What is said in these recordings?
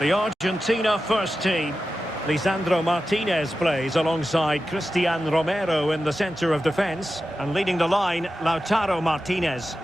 The Argentina first team. Lisandro Martinez plays alongside Cristian Romero in the centre of defence. And leading the line, Lautaro Martinez.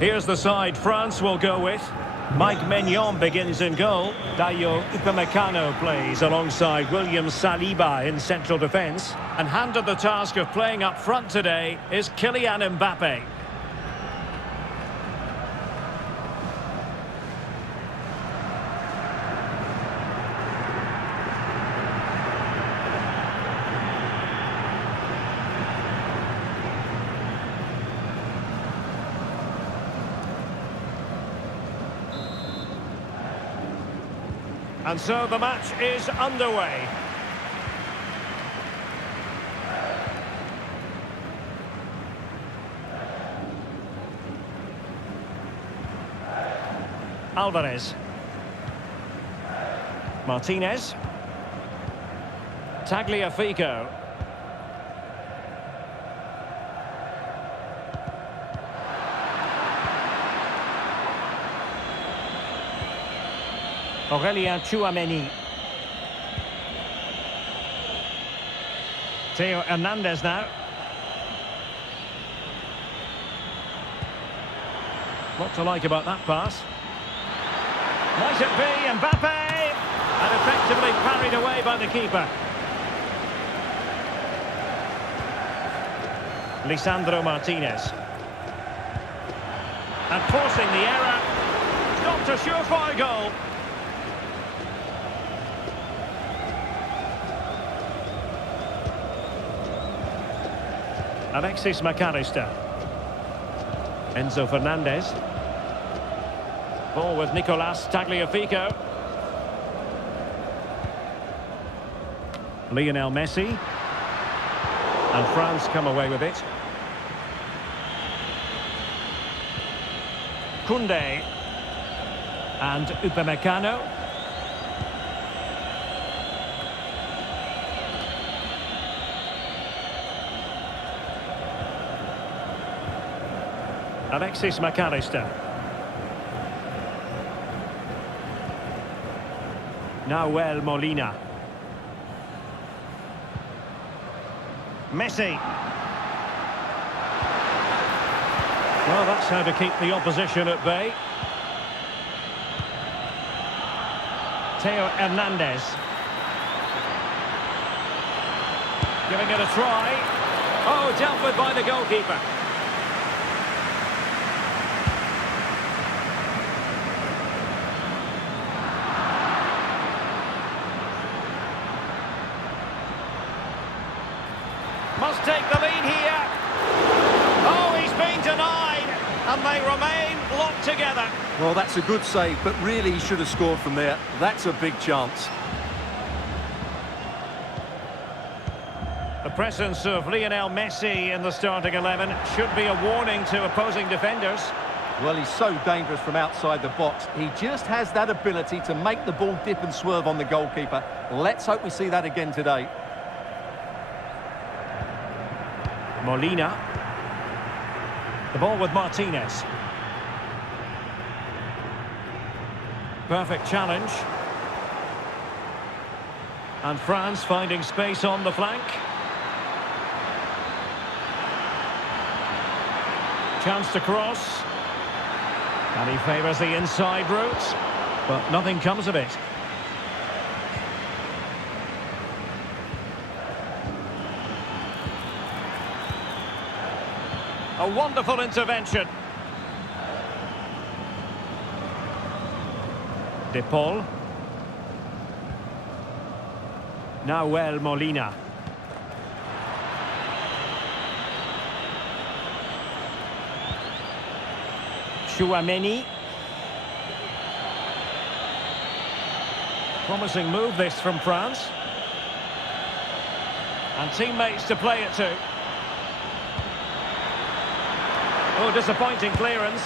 Here's the side France will go with. Mike Maignan begins in goal. Dayo Upamecano plays alongside William Saliba in central defence. And handed the task of playing up front today is Kylian Mbappe. And so the match is underway. Alvarez. Martinez. Tagliafico. Aurelien Tchouameni. Theo Hernandez now. What to like about that pass? Might it be Mbappe? And effectively parried away by the keeper. Lisandro Martinez. And forcing the error. Not a surefire goal. Alexis McAllister. Enzo Fernandez. Ball with Nicolas Tagliafico. Lionel Messi. And France come away with it. Koundé. And Upamecano. Alexis McAllister. Nahuel Molina. Messi. Well, that's how to keep the opposition at bay. Theo Hernandez. Giving it a try. Oh, dealt with by the goalkeeper. Must take the lead here. Oh, he's been denied, and they remain locked together. Well, that's a good save, but really he should have scored from there. That's a big chance. The presence of Lionel Messi in the starting 11 should be a warning to opposing defenders. Well, he's so dangerous from outside the box. He just has that ability to make the ball dip and swerve on the goalkeeper. Let's hope we see that again today. Molina. The ball with Martinez. Perfect challenge. And France finding space on the flank. Chance to cross. And he favours the inside route. But nothing comes of it. A wonderful intervention. De Paul. Nahuel Molina. Chouameni. Promising move this from France. And teammates to play it to. Oh, disappointing clearance.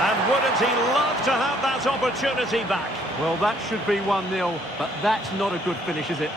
And wouldn't he love to have that opportunity back? Well, that should be 1-0, but that's not a good finish, is it?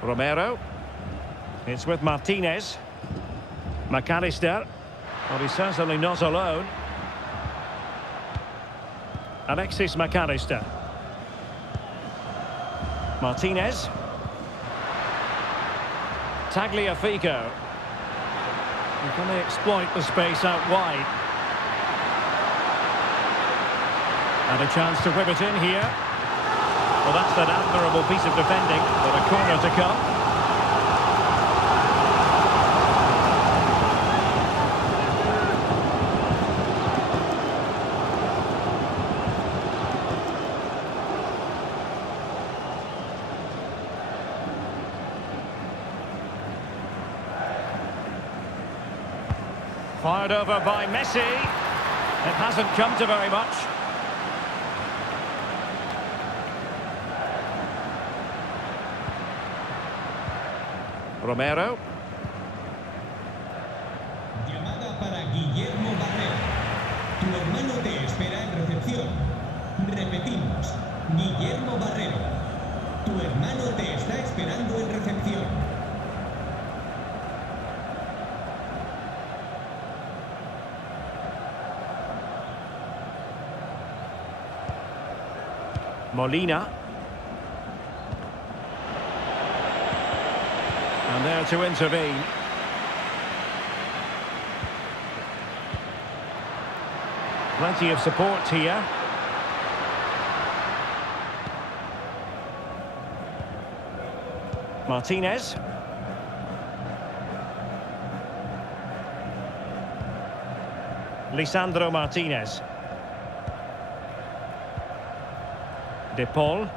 Romero. It's with Martinez. McAllister. Well, he's certainly not alone. Alexis McAllister. Martinez. Tagliafico. And can they exploit the space out wide? And a chance to whip it in here. Well, that's an admirable piece of defending, but a corner to come. Fired over by Messi. It hasn't come to very much. Romero. Llamada para Guillermo Barrero. Tu hermano te espera en recepción. Repetimos, Guillermo Barrero. Tu hermano te está esperando en recepción. Molina. And there to intervene. Plenty of support here. Martinez. Lisandro Martinez. De Paul.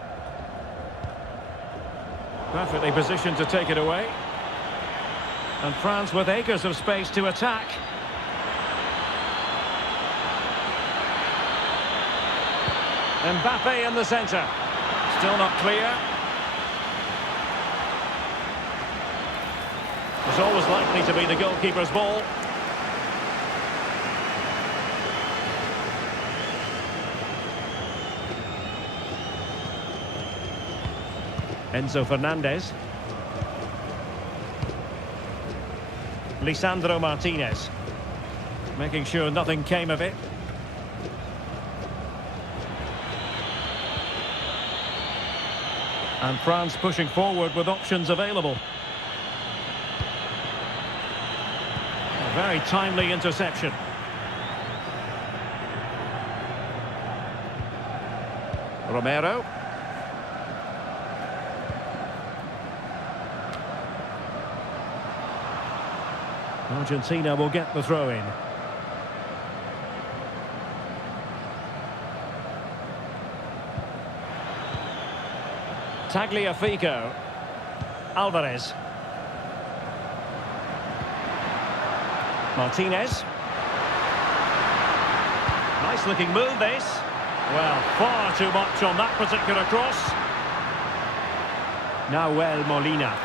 Perfectly positioned to take it away. And France with acres of space to attack. Mbappe in the centre. Still not clear. It's always likely to be the goalkeeper's ball. Enzo Fernandez. Lisandro Martinez. Making sure nothing came of it. And France pushing forward with options available. A very timely interception. Romero. Argentina will get the throw in. Tagliafico. Alvarez. Martinez. Nice looking move this. Well, far too much on that particular cross. Now Molina.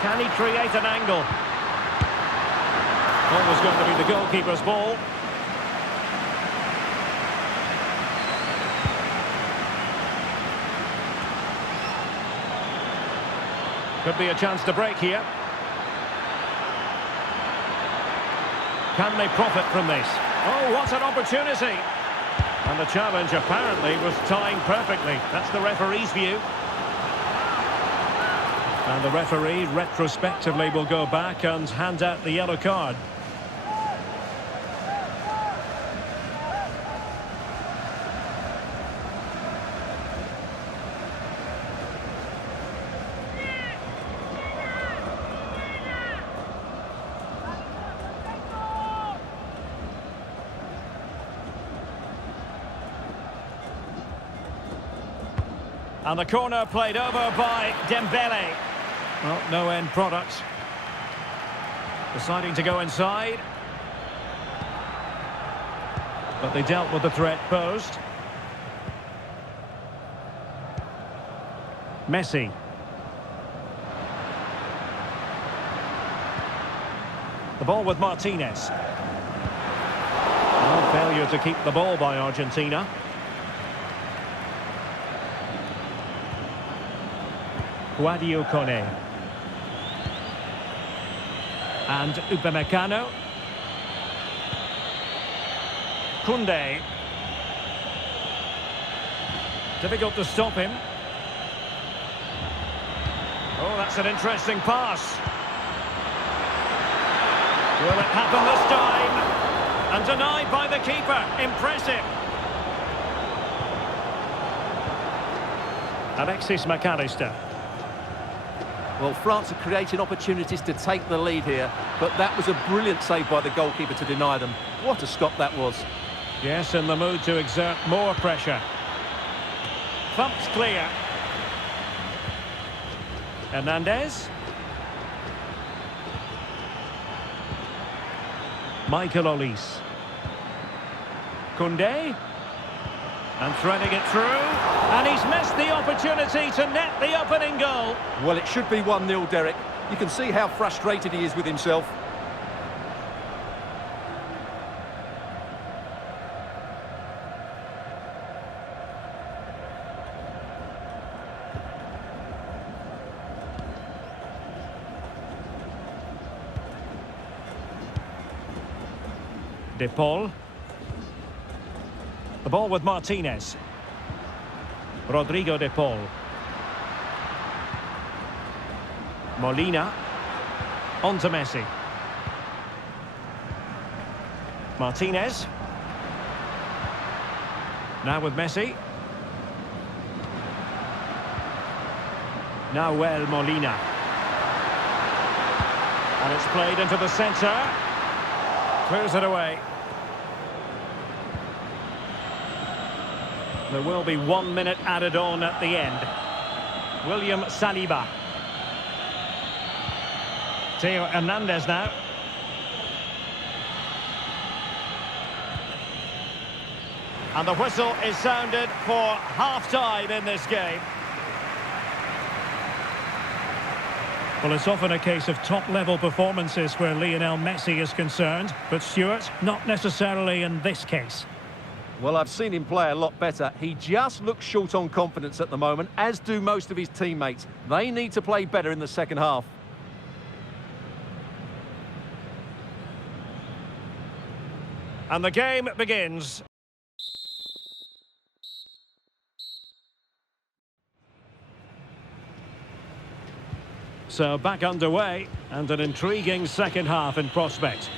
Can he create an angle? Always going to be the goalkeeper's ball. Could be a chance to break here. Can they profit from this? Oh, what an opportunity! And the challenge apparently was timed perfectly. That's the referee's view. And the referee retrospectively will go back and hand out the yellow card. And the corner played over by Dembele. Well, no end product. Deciding to go inside. But they dealt with the threat posed. Messi. The ball with Martinez. Well, failure to keep the ball by Argentina. Guadio Kone. And Upamecano. Koundé. Difficult to stop him. Oh, that's an interesting pass. Will it happen this time? And denied by the keeper. Impressive. Alexis McAllister. Well, France are creating opportunities to take the lead here, but that was a brilliant save by the goalkeeper to deny them. What a stop that was. Yes, in the mood to exert more pressure. Thumped clear. Hernandez. Michael Olise. Koundé. And threading it through. And he's missed the opportunity to net the opening goal. Well, it should be 1-0, Derek. You can see how frustrated he is with himself. De Paul. The ball with Martinez. Rodrigo De Paul. Molina. On to Messi. Martinez. Now with Messi. Nahuel Molina. And it's played into the centre. Clears it away. There will be 1 minute added on at the end. William Saliba. Theo Hernandez now. And the whistle is sounded for half-time in this game. Well, it's often a case of top-level performances where Lionel Messi is concerned, but Stuart, not necessarily in this case. Well, I've seen him play a lot better. He just looks short on confidence at the moment, as do most of his teammates. They need to play better in the second half. And the game begins. So back underway, and an intriguing second half in prospect.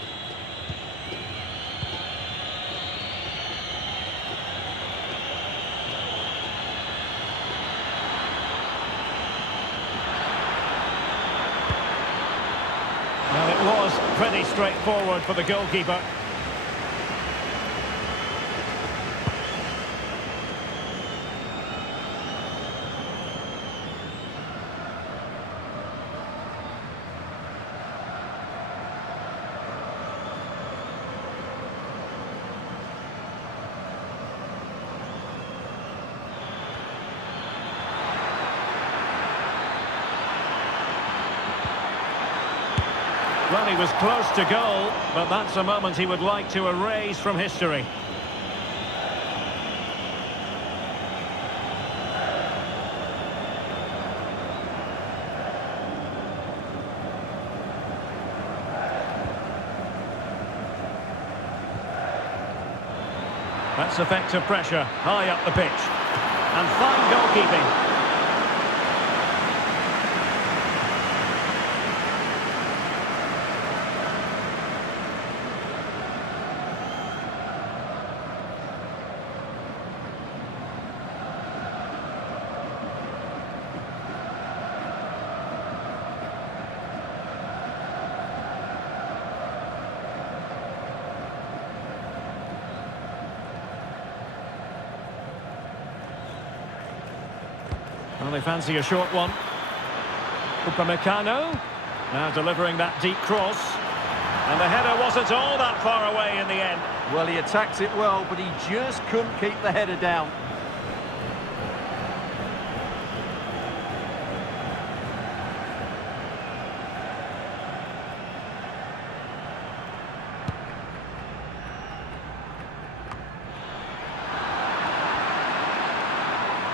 Well, it was pretty straightforward for the goalkeeper. Well, he was close to goal, but that's a moment he would like to erase from history. That's effective pressure, high up the pitch. And fine goalkeeping. Well, they fancy a short one. Upamecano now delivering that deep cross. And the header wasn't all that far away in the end. Well, he attacked it well, but he just couldn't keep the header down.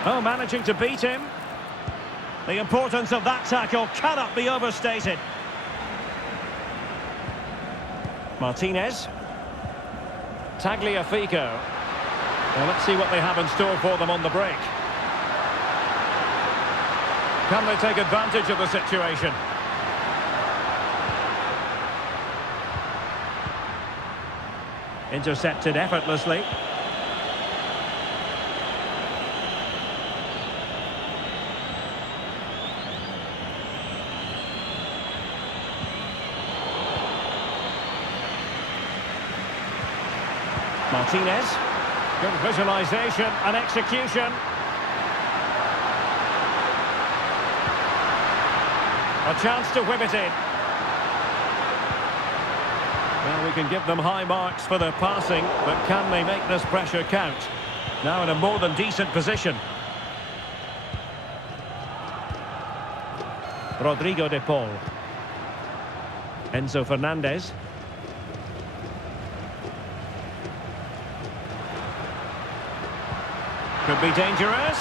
Oh, managing to beat him. The importance of that tackle cannot be overstated. Martinez. Tagliafico. Well, let's see what they have in store for them on the break. Can they take advantage of the situation? Intercepted effortlessly. Martinez, good visualization and execution. A chance to whip it in. Well, we can give them high marks for their passing, but can they make this pressure count? Now in a more than decent position. Rodrigo de Paul. Enzo Fernandez. Could be dangerous.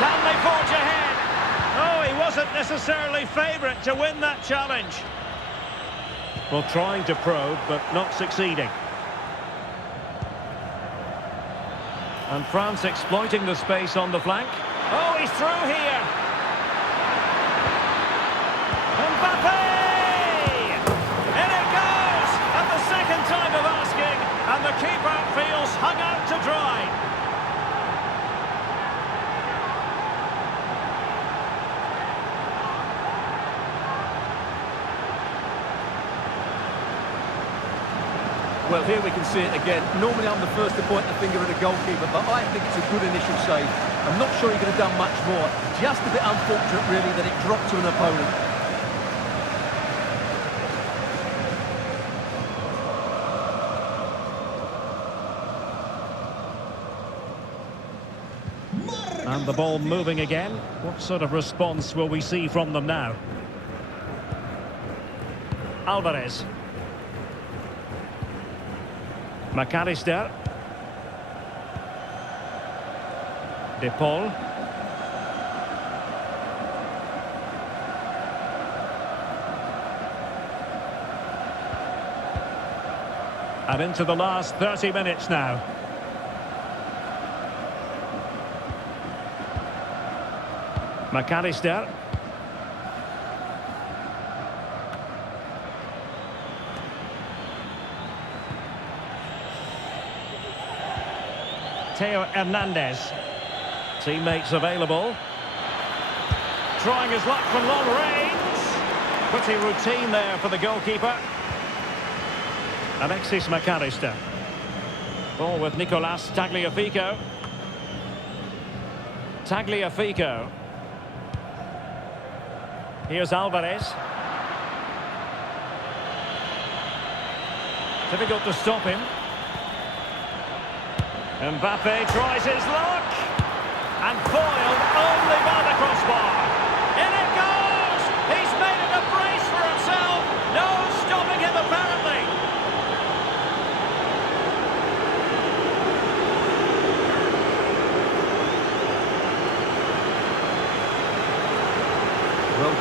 Can they forge ahead? Oh, he wasn't necessarily favourite to win that challenge. Well, trying to probe, but not succeeding. And France exploiting the space on the flank. Oh, he's through here. Mbappe! In it goes! At the second time of asking, and the keeper feels hung out to dry. Well, here we can see it again. Normally I'm the first to point the finger at a goalkeeper, but I think it's a good initial save. I'm not sure he could have done much more. Just a bit unfortunate, really, that it dropped to an opponent. And the ball moving again. What sort of response will we see from them now? Alvarez. McAllister. De Paul. And into the last 30 minutes now. McAllister. Theo Hernandez. Teammates available. Trying his luck from long range. Pretty routine there for the goalkeeper. Alexis McAllister. Ball with Nicolas Tagliafico. Tagliafico. Here's Alvarez. Difficult to stop him. Mbappe tries his luck. And foiled only by the crossbar. In it goes! He's made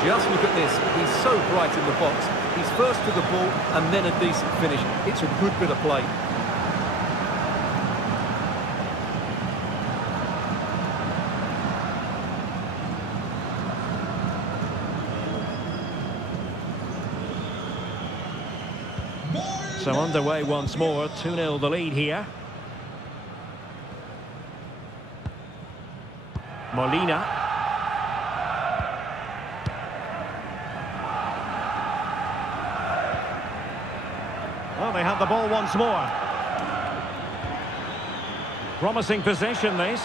Just look at this. He's so bright in the box. He's first to the ball and then a decent finish. It's a good bit of play. So underway once more, 2-0 the lead here. Molina. Well, they have the ball once more. Promising possession, this.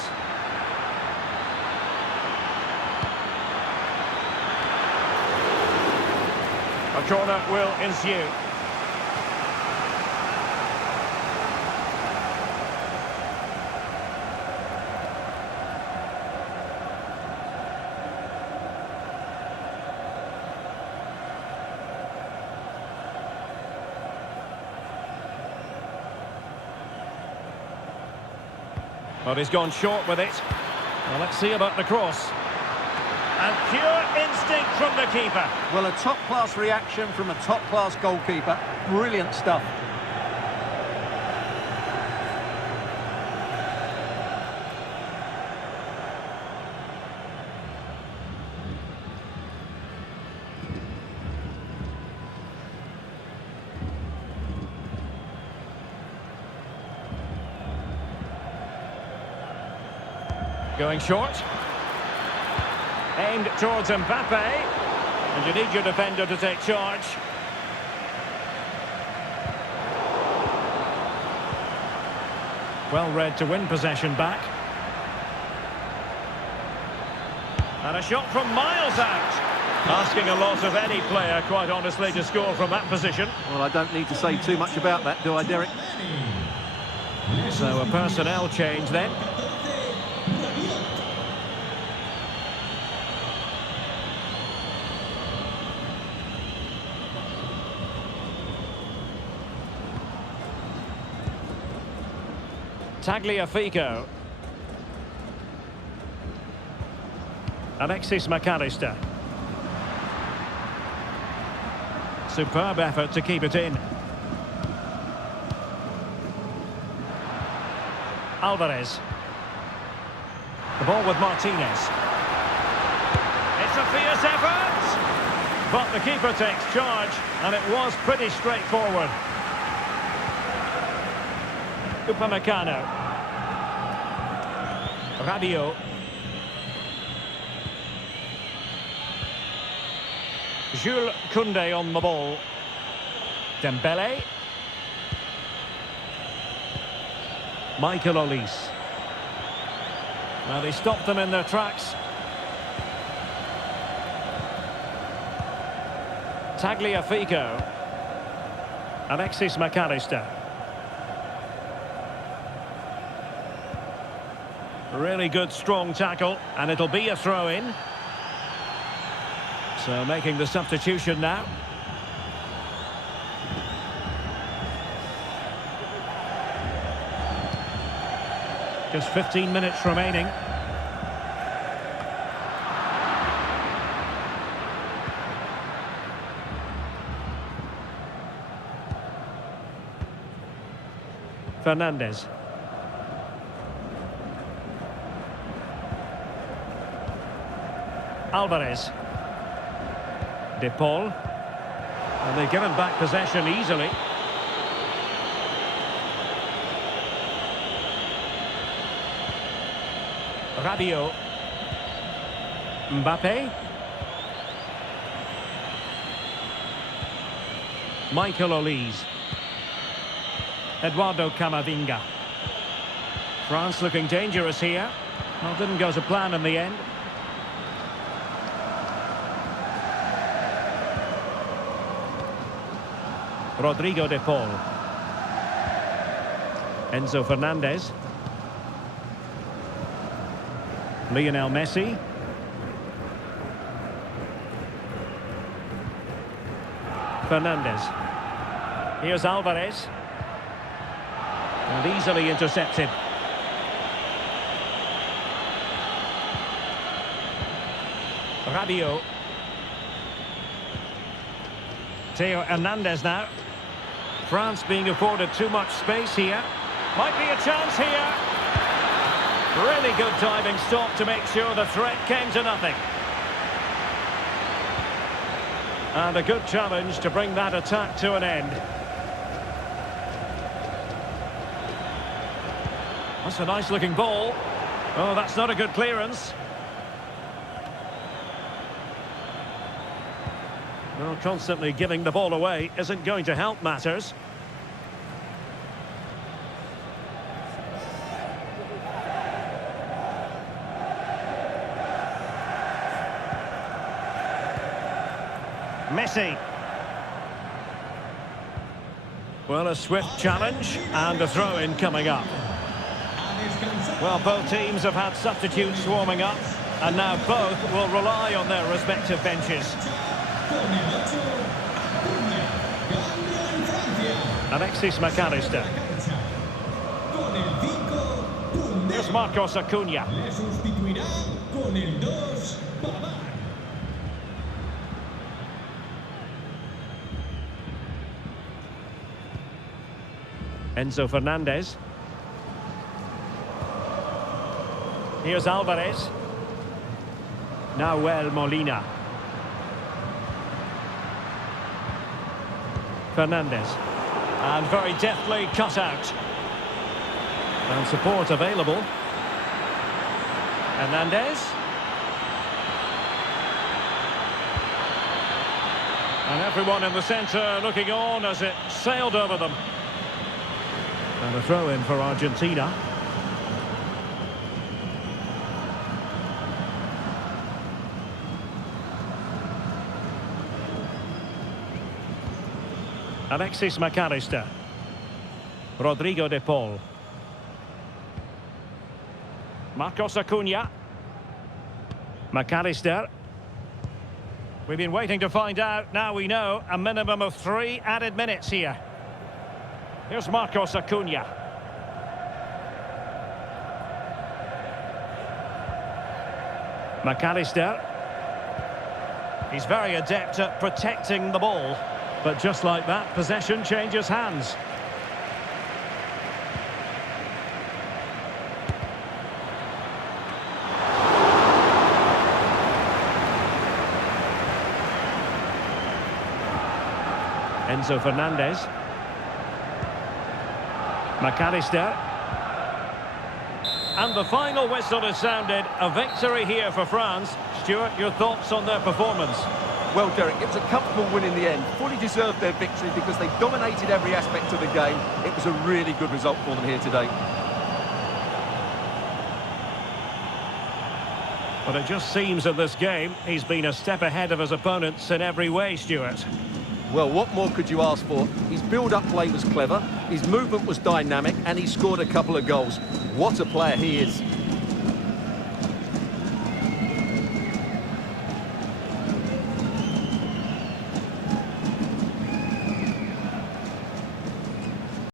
A corner will ensue. Well, he's gone short with it. Well, let's see about the cross. And pure instinct from the keeper. Well, a top-class reaction from a top-class goalkeeper. Brilliant stuff. Going short. Aimed towards Mbappe. And you need your defender to take charge. Well read to win possession back. And a shot from miles out. Asking a lot of any player, quite honestly, to score from that position. Well, I don't need to say too much about that, do I, Derek? So a personnel change then. Tagliafico. Alexis McAllister. Superb effort to keep it in. Alvarez. The ball with Martinez. It's a fierce effort! But the keeper takes charge, and it was pretty straightforward. Upamecano. Rabiot. Jules Koundé on the ball. Dembele. Michael Olise. Now they stopped them in their tracks. Tagliafico. Alexis McAllister. Really good, strong tackle, and it'll be a throw-in. So making the substitution now. Just 15 minutes remaining. Fernandes. Alvarez. De Paul. And they've given back possession easily. Rabiot. Mbappe. Michael Olise. Eduardo Camavinga. France looking dangerous here. Well, didn't go to plan in the end. Rodrigo de Paul. Enzo Fernandez. Lionel Messi. Fernandez. Here's Alvarez. And easily intercepted. Rabiot. Theo Hernandez now. France being afforded too much space here. Might be a chance here. Really good diving stop to make sure the threat came to nothing. And a good challenge to bring that attack to an end. That's a nice looking ball. Oh, that's not a good clearance. Well, constantly giving the ball away isn't going to help matters. Messi. Well, a swift challenge and a throw-in coming up. Well, both teams have had substitutes warming up, and now both will rely on their respective benches. Alexis McAllister. Here's Marcos Acuna. Enzo Fernandez. Here's Alvarez. Nahuel Molina. Fernandez. And very deftly cut out. And support available. Hernandez. And everyone in the centre looking on as it sailed over them. And a throw-in for Argentina. Alexis McAllister. Rodrigo de Paul. Marcos Acuna. McAllister. We've been waiting to find out. Now we know a minimum of 3 added minutes here. Here's Marcos Acuna. McAllister. He's very adept at protecting the ball. But just like that, possession changes hands. Enzo Fernandez. McAllister. And the final whistle is sounded. A victory here for France. Stuart, your thoughts on their performance? Well, Derek, it was a comfortable win in the end. Fully deserved their victory because they dominated every aspect of the game. It was a really good result for them here today. But it just seems in this game he's been a step ahead of his opponents in every way, Stuart. Well, what more could you ask for? His build-up play was clever, his movement was dynamic, and he scored a couple of goals. What a player he is.